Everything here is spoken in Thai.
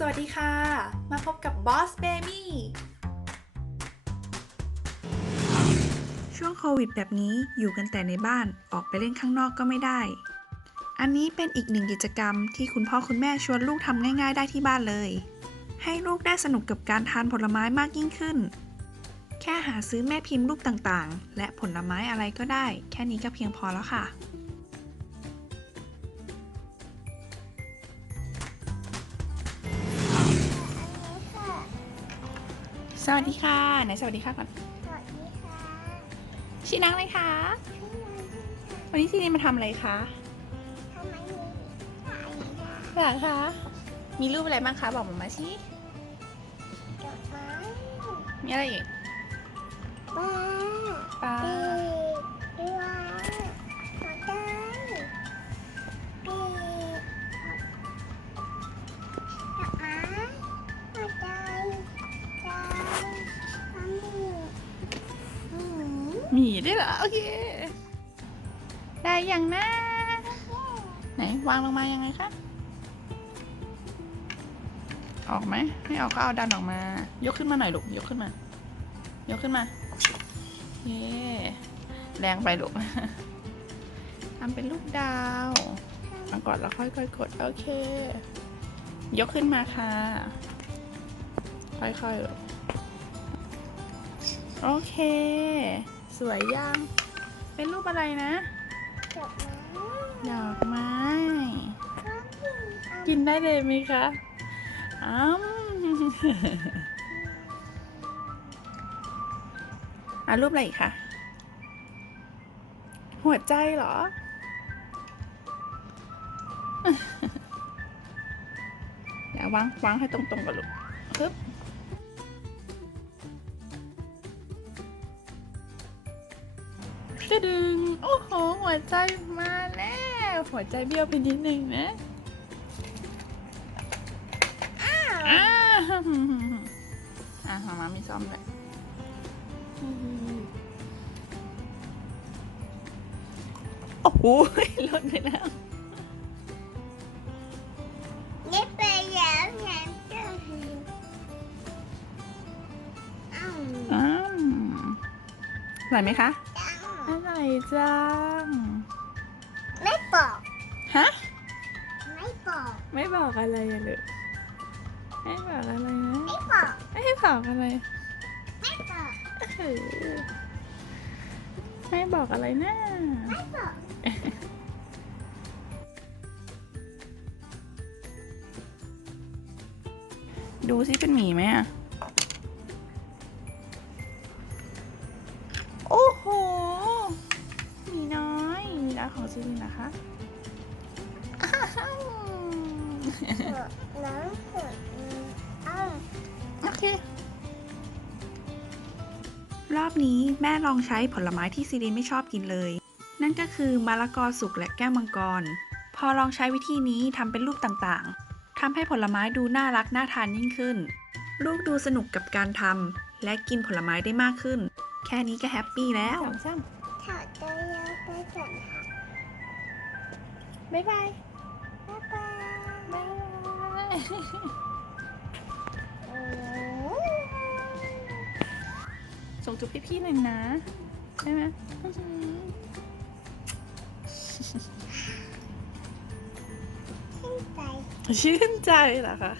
สวัสดีค่ะ มาพบกับ Boss Baby ช่วงโควิดแบบนี้อยู่กันแต่ในบ้านออกไปเล่นข้างนอกก็ไม่ได้ อันนี้เป็นอีกหนึ่งกิจกรรมที่คุณพ่อคุณแม่ชวนลูกทำง่าย ๆ ได้ที่บ้านเลย ให้ลูกได้สนุกกับการทานผลไม้มากยิ่งขึ้น แค่หาซื้อแม่พิมพ์รูปต่างๆ และผลไม้อะไรก็ได้ แค่นี้ก็เพียงพอแล้วค่ะ สวัสดีค่ะ ไหนสวัสดีค่ะก่อน สวัสดีค่ะชื่อนังเลยค่ะชื่อนันที่วันนี้ซีนีมาทำอะไรคะทำไมมีสายดาหลังคะ มีรูปอะไรบ้างคะ บอกมามาสิดอกไม้มีอะไรอีกปลาปลาปี มีด้วยเหรอโอเค ได้ยังนะไหนวางลงมายังไงคะออกไหมไม่ออกก็เอาดันออกมา ยกขึ้นมาหน่อยลูกยกขึ้นมา ยกขึ้นมาเย่แรงไปลูกทำเป็นลูกดาวเอาก่อนแล้วค่อยๆกดโอเค ยกขึ้นมาค่ะ ค่อยๆลูกโอเค สวยยัง เป็นรูปอะไรนะดอกไม้ดอกไม้ข้าวกินเอากินได้เลยไหมคะอ้ำอะรูปอะไรอีกคะ หัวใจเหรอ เดี๋ยววางวางให้ตรงๆก่อนลูกปึ๊บ จะดึง โอ้โห หัวใจมาแล้ว หัวใจเบี้ยวไปนิดนึงนะ อ้าวอะมามามีซ่อมด้วยโอ้โหลดไปแล้วเย็บไปแล้วไงก็อ้าวอืมอร่อยไหมคะจังอ ร่อยจัง ไม่บอก ฮะ ไม่บอก ไม่บอกอะไรอะลูกไม่บอกอะไรนะ ไม่บอก ไม่ให้บอกอะไร ไม่บอกเออไม่บอกอะไรนะไม่บอกดูซิเป็นหมีไหมอะ ซิลินนะคะอ้าวน้ำสุดอ้าวโอเค รอบนี้แม่ลองใช้ผลไม้ที่ซิลินไม่ชอบกินเลย นั่นก็คือมะละกอสุกและแก้วมังกร พอลองใช้วิธีนี้ทำเป็นรูปต่างๆทำให้ผลไม้ดูน่ารักน่าทานยิ่งขึ้น ลูกดูสนุกกับการทำและกินผลไม้ได้มากขึ้น แค่นี้ก็แฮปปี้แล้วสามถอดตัว บ๊ายบาย บ๊ายบายบ๊ายบายโอ้ส่งจุ๊บพี่ๆหน่อยนะ ใช่ไหมอื้อหือขึ้นไปชื่นใจเหรอคะ